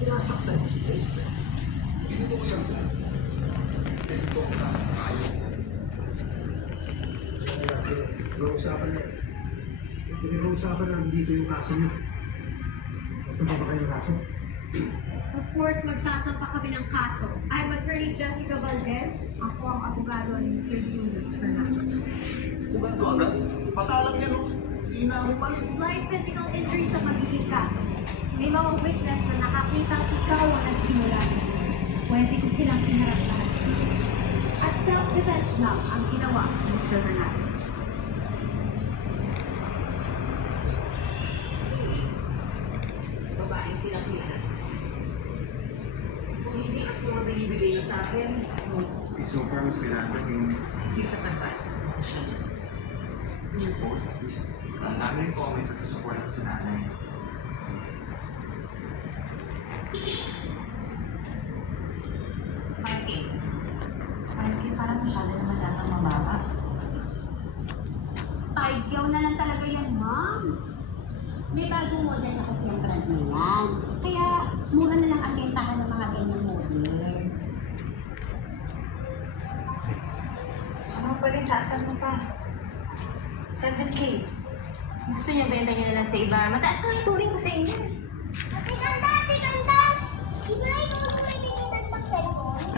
Sinasaktan mo si Chris. Hindi ko yan, sir. Ito na tayo. Pinag-uusapan na. Pinag-uusapan na dito yung kaso niyo. Basta ba kayo ng kaso? Of course, magsasampa kami ng kaso. I'm Attorney Jessica Valdez. Ako ang abogado ni Mr. Julius Fernandez. Kung ganito agad, pasalang yan, no? Ina mo pa rin. Slight physical injury sa magiging kaso. May mga witness na nakakitang ikaw ang nagsimula. Pwede ko silang hinarap na. At self-defense lang ang ginawa ni Mr. Hernandez. Babaeng silang hinahanap. Kung hindi aswang na ibigay niyo sa akin, So far, Miss Miranda, hindi sa tapat sa siya niya. yung post, ang dami yung comments at susuporta ko sa nanay. Mikey, Parang masyado naman yata mababa. Paigyaw na lang talaga yan, ma'am. May bagong model na kasi ang brand na yan. Kaya mura na lang ang bentahan ng mga ganyang model. ano pwedeng taasan mo pa? 7K. Gusto niya benta niya na lang sa iba. Mataas na yung turing ko sa inyo. Ate Kanda! Ate Kanda! Di ba ikaw ang may pinitan pag-cellphone?